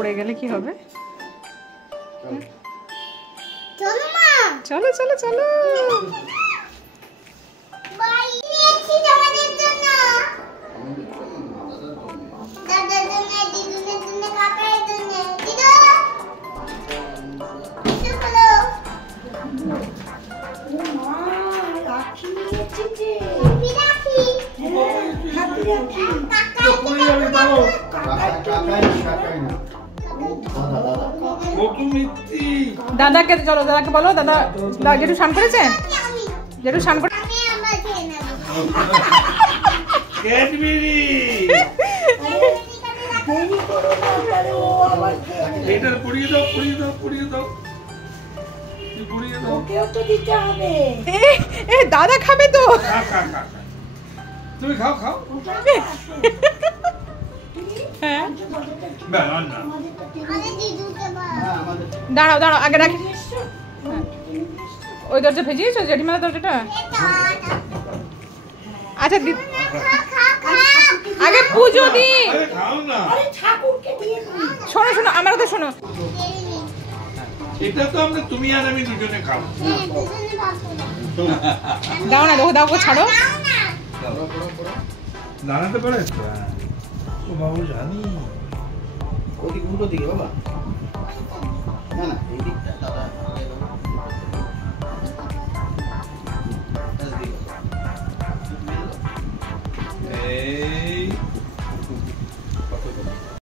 পড়ে গেলে কি হবে? চলো মা, চলো চলো চলো। বাই নিয়েছি তোমাদের জন্য, দাদার জন্য, দিদুনের জন্য, কাকার জন্য। দিদু কিছু হলো? মা রাখি নিয়েছি যে কি রাখি? হাতে রাখি দাদাকে চলো, দাদাকে বলো। দাদা জেঠু স্নান করেছেন? জেঠু স্নান করে আমি আমার খেয়ে নেব। দেরি করো না তাহলে ও আবার এটা পুড়িয়ে দাও, পুড়িয়ে দাও, পুড়িয়ে দাও, পুড়িয়ে দাও। ওকেও তো দিতে হবে। এ দাদা খাবে তো। খা খা খা খা। তুমি খাও খাও। হ্যাঁ না না আরে দিদুকে বল। দাঁড়াও দাঁড়াও, আগে রাখি। ওই দরজা ভেজিয়েছো জেঠিমার দরজাটা? আচ্ছা আগে পুজো দি। আরে খাও না। আরে ঠাকুরকে দিয়ে দিই। শোনো শোনো, আমার কথা শোনো। এটা তো আমরা তুমি আর আমি দুজনে খাবো। দুজনে ভাগ করে দাও না, দাও গো, ছাড়ো। দাও না। দাঁড়াতে পারে? ও বাবু জানি। ওদিকে উল্টো দিকে বাবা, না না এইদিকে